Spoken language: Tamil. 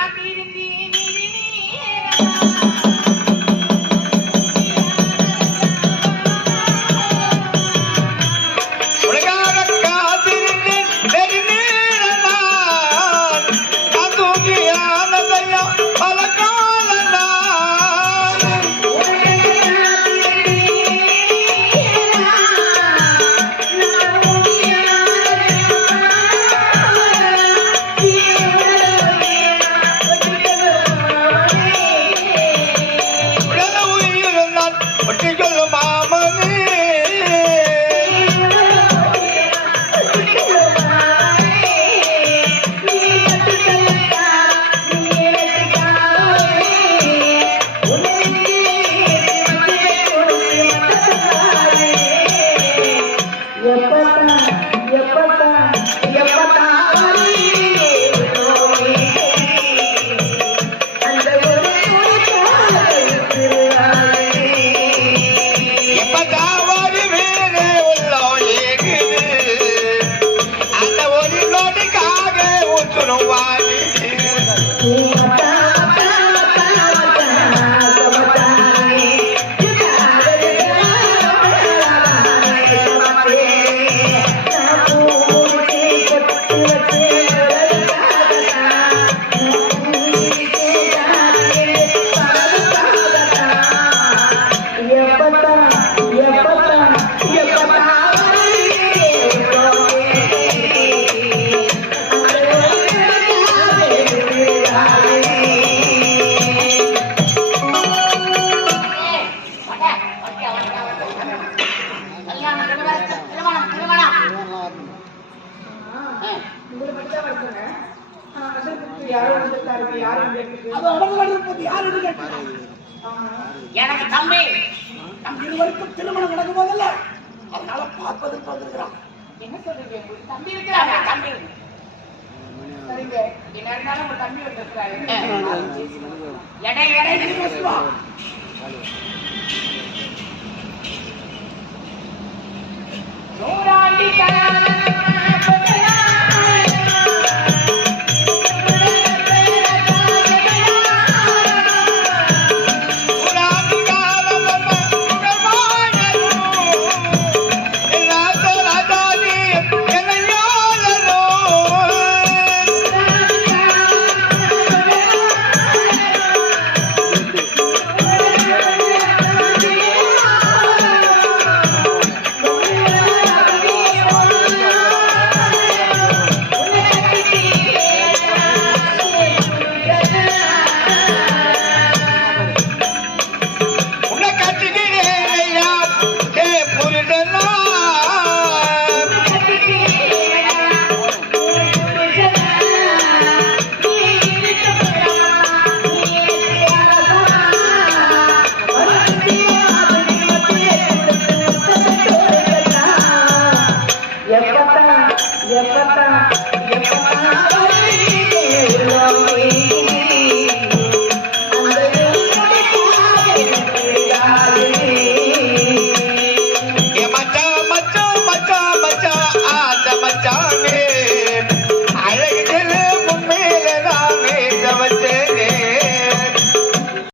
happy to be but you don't எனக்கு தம்பி நம் இருவருக்கும் திருமணம் நடக்கும் போதல்ல அதனால பார்ப்பதற்கு வந்திருக்கிறான் என்ன சொல்றீங்க? தம்பி இருக்கிறாங்க தம்பி சரிங்க. என்ன இருந்தாலும் உங்க தம்பி வந்திருக்கிறாரு எடை எடை.